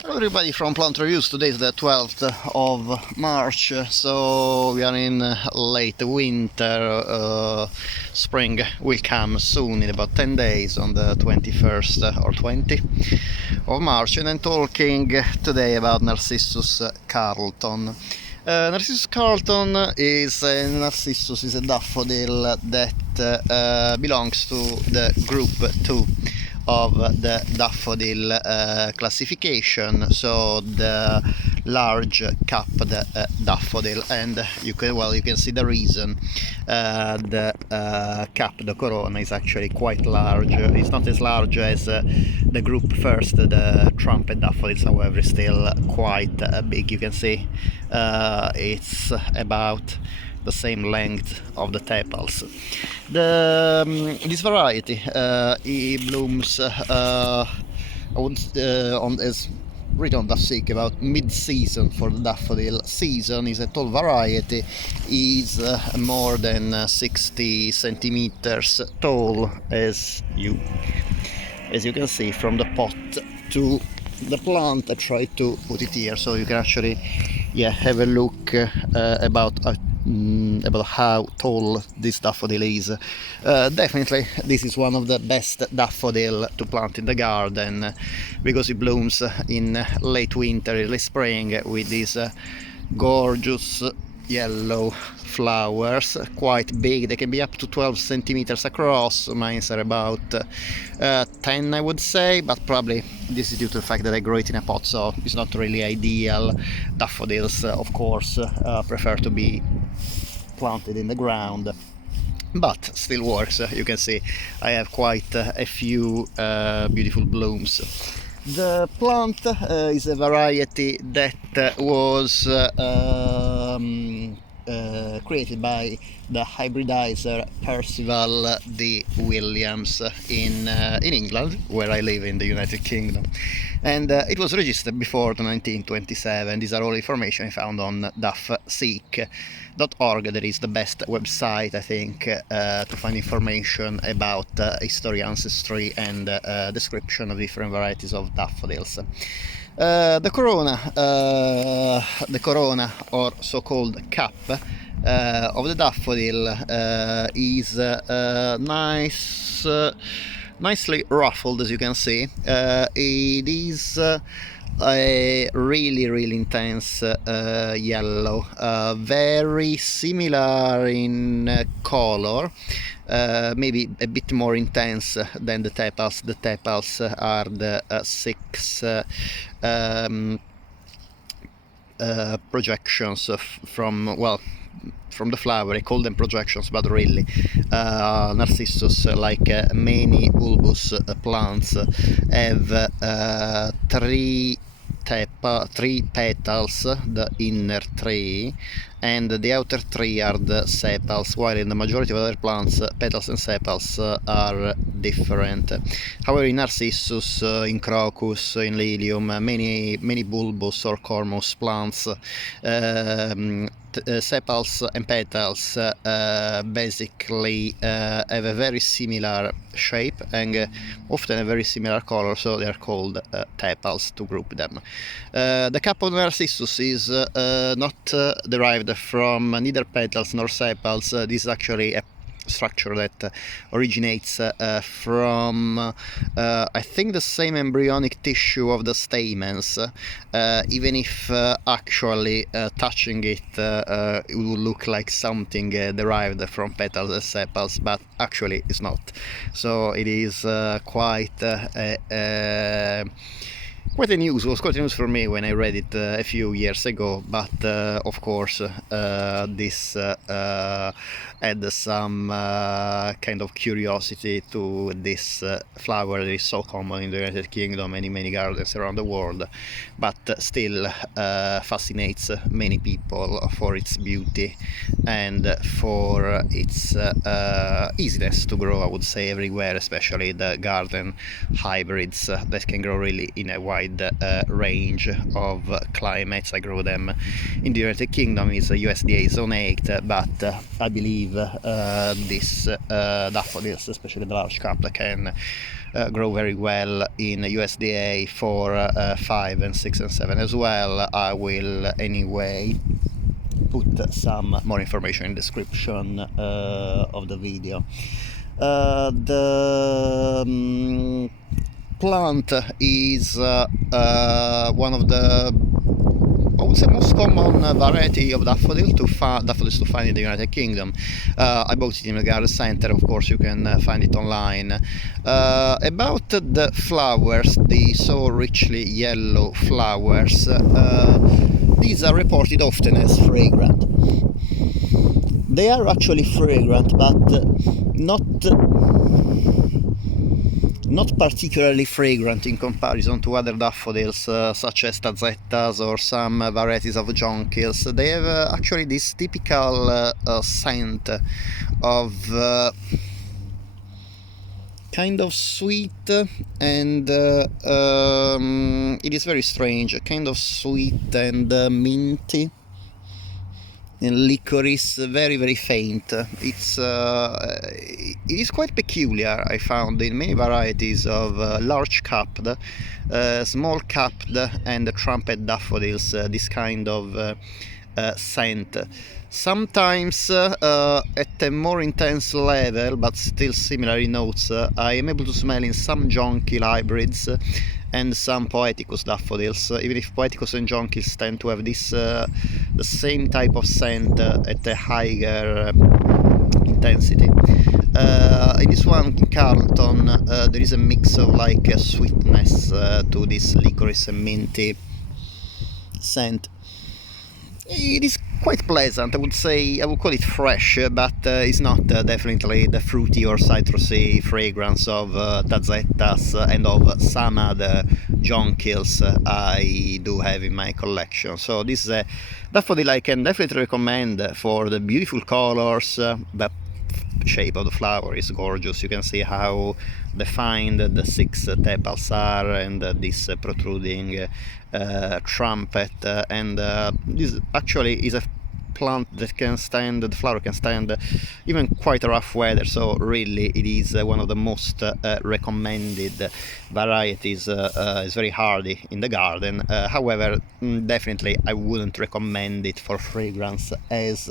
Hello everybody from Plant Reviews. Today is the 12th of March, so we are in late winter. Spring will come soon in about 10 days on the 21st or 20th of March, and I'm talking today about Narcissus Carlton. Narcissus Carlton is a daffodil that belongs to the group 2 of the daffodil classification, so the large capped daffodil, and you can see the reason. The capped corona is actually quite large. It's not as large as the group first, the trumpet daffodils, however, is still quite big. You can see it's about the same length of the tepals. This variety it blooms is written on the sick about mid-season for the daffodil season. Is a tall variety, is more than 60 centimeters tall, as you can see from the pot to the plant. I tried to put it here so you can actually have a look about how tall this daffodil is. Definitely this is one of the best daffodil to plant in the garden because it blooms in late winter, early spring with these gorgeous yellow flowers, quite big. They can be up to 12 centimeters across. Mine are about 10, I would say, but probably this is due to the fact that I grow it in a pot, so it's not really ideal. Daffodils, of course, prefer to be planted in the ground, but still works. You can see I have quite a few beautiful blooms. The plant is a variety that was created by the hybridizer Percival D. Williams in England, where I live in the United Kingdom, and it was registered before 1927. These are all information I found on daffseek.org. That is the best website, I think, to find information about history, ancestry, and description of different varieties of daffodils. The corona, or so-called cap, of the daffodil is nicely ruffled, as you can see. It is a really intense yellow, very similar in color, maybe a bit more intense than the tepals. The tepals are the 6 projections from the flower. I call them projections, but really Narcissus, like many bulbous plants, have three petals, the inner 3, and the outer 3 are the sepals, while in the majority of other plants petals and sepals are different. However, in Narcissus, in Crocus, in Lilium, many bulbous or cormous plants, sepals and petals basically have a very similar shape and often a very similar color, so they are called tepals to group them. The cap of Narcissus is not derived from neither petals nor sepals. This is actually a structure that originates from I think the same embryonic tissue of the stamens, even if actually touching it it would look like something derived from petals and sepals, but actually it's not. So it is quite a news. It was quite a news for me when I read it a few years ago, but of course this add some kind of curiosity to this flower that is so common in the United Kingdom and in many gardens around the world, but still fascinates many people for its beauty and for its easiness to grow, I would say, everywhere, especially the garden hybrids that can grow really in a wide wide range of climates. I grow them in the United Kingdom. It's a USDA Zone 8, but I believe these daffodils, especially the large cap, can grow very well in USDA for 5 and 6 and 7 as well. I will anyway put some more information in the description of the video. The plant is one of the, I would say, most common variety of daffodils to find in the United Kingdom. I bought it in a garden center. Of course, you can find it online. About the flowers, the so richly yellow flowers, these are reported often as fragrant. They are actually fragrant, but not particularly fragrant in comparison to other daffodils such as tazzettas or some varieties of jonquils. They have actually this typical scent of kind of sweet and it is very strange, kind of sweet and minty and licorice, very very faint. It is quite peculiar, I found, in many varieties of large capped, small capped and trumpet daffodils, this kind of scent. Sometimes at a more intense level, but still similar in notes, I am able to smell in some jonquil hybrids and some poeticus daffodils, even if poeticus and jonquils tend to have this the same type of scent at a higher intensity. In this one, Carlton, there is a mix of like a sweetness to this licorice and minty scent. It is quite pleasant, I would say. I would call it fresh, but it's not definitely the fruity or citrusy fragrance of tazzettas and of some other jonquils I do have in my collection. So this is a daffodil I can definitely recommend for the beautiful colors. The shape of the flower is gorgeous. You can see how defined the 6 tepals are, and this protruding trumpet, and this actually is a plant that can stand, the flower can stand even quite rough weather, so really it is one of the most recommended varieties. It's very hardy in the garden. However, definitely I wouldn't recommend it for fragrance, as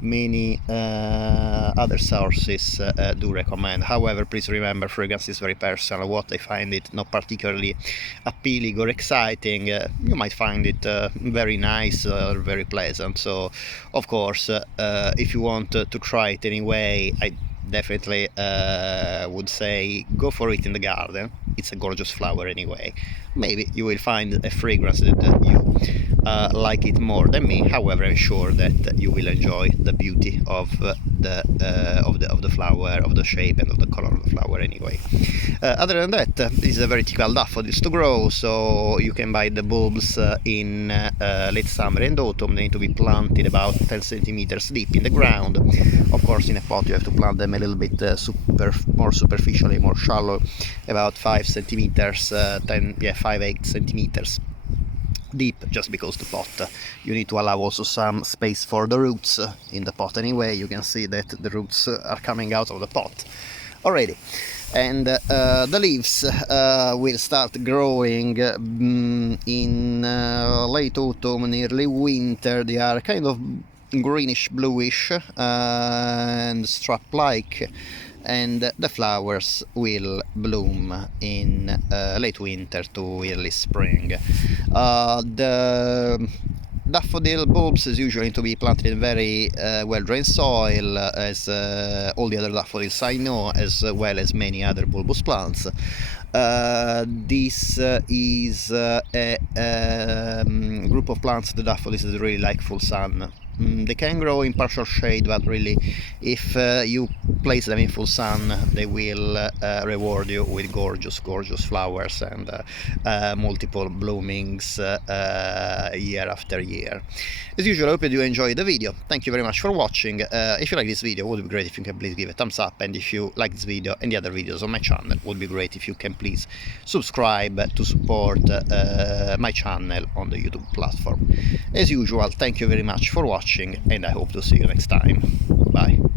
many other sources do recommend. However, please remember, fragrance is very personal. What I find it not particularly appealing or exciting, you might find it very nice or very pleasant. So of course, if you want to try it anyway, I definitely would say go for it in the garden. It's a gorgeous flower anyway. Maybe you will find a fragrance that you like it more than me. However, I'm sure that you will enjoy the beauty of the flower, of the shape and of the color of the flower anyway. Other than that, this is a very typical daffodils to grow, so you can buy the bulbs in late summer and autumn. They need to be planted about 10 centimeters deep in the ground. Of course, in a pot you have to plant them a little bit more superficially, more shallow, about 5 centimeters, 5-8 centimeters deep, just because the pot, you need to allow also some space for the roots in the pot anyway. You can see that the roots are coming out of the pot already, and the leaves will start growing in late autumn, early winter. They are kind of greenish bluish and strap-like, and the flowers will bloom in late winter to early spring. The daffodil bulbs is usually to be planted in very well-drained soil, as all the other daffodils I know, as well as many other bulbous plants. This is a group of plants, the daffodils, that really like full sun. They can grow in partial shade, but really if you place them in full sun, they will reward you with gorgeous flowers and multiple bloomings year after year. As usual, I hope you enjoyed the video. Thank you very much for watching. If you like this video, it would be great if you can please give a thumbs up, and if you like this video and the other videos on my channel, it would be great if you can please subscribe to support my channel on the YouTube platform. As usual, thank you very much for watching, and I hope to see you next time. Bye.